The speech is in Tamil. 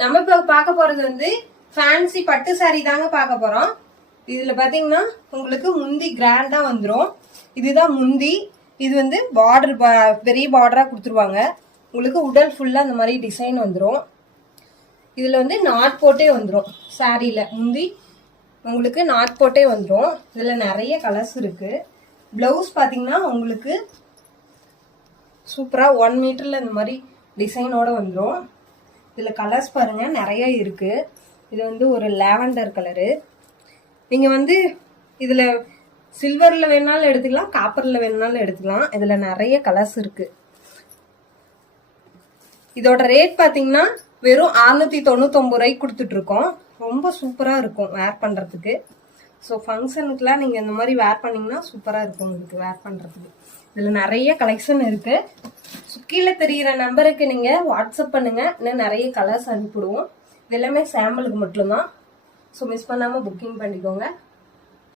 நம்ம இப்ப பார்க்க போறது வந்து ஃபேன்சி பட்டு சாரி தாங்க பார்க்க போறோம். இதுல பாத்தீங்கன்னா உங்களுக்கு முந்தி கிராண்டா வந்துரும். இதுதான் முந்தி. இது வந்து பார்டர் பெரிய பார்டரா கொடுத்துருவாங்க. உங்களுக்கு உடல் ஃபுல்லா அந்த மாதிரி டிசைன் வந்துரும். இதுல வந்து நாட் போட்டே வந்துரும். சாரியில முந்தி உங்களுக்கு நாட் போட்டே வந்துரும். இதுல நிறைய கலர்ஸ் இருக்கு. பிளவுஸ் பாத்தீங்கன்னா உங்களுக்கு சூப்பரா 1 மீட்டர்ல இந்த மாதிரி டிசைனோட வந்துரும். இதுல கலர்ஸ் பாருங்க நிறைய இருக்கு. இது வந்து ஒரு லாவெண்டர் கலரு. நீங்க வந்து இதுல சில்வர்ல வேணாலும் எடுத்துக்கலாம், காப்பர்ல வேணாலும் எடுத்துக்கலாம். இதுல நிறைய கலர்ஸ் இருக்கு. இதோட ரேட் பாத்தீங்கன்னா வெறும் 699 ரூபாய்க்கு கொடுத்துட்டு இருக்கோம். ரொம்ப சூப்பரா இருக்கும் வேர் பண்றதுக்கு. ஸோ ஃபங்க்ஷனுக்குலாம் நீங்க இந்த மாதிரி வேர் பண்ணீங்கன்னா சூப்பரா இருக்கும் உங்களுக்கு வேர் பண்றதுக்கு. இதுல நிறைய கலெக்ஷன் இருக்கு. கீழே தெரிகிற நம்பருக்கு நீங்க வாட்ஸ்அப் பண்ணுங்க. இன்னும் நிறைய கலர்ஸ் அனுப்பிடுவோம். இது எல்லாமே சாம்பிளுக்கு மட்டும்தான். ஸோ மிஸ் பண்ணாம புக்கிங் பண்ணிக்கோங்க.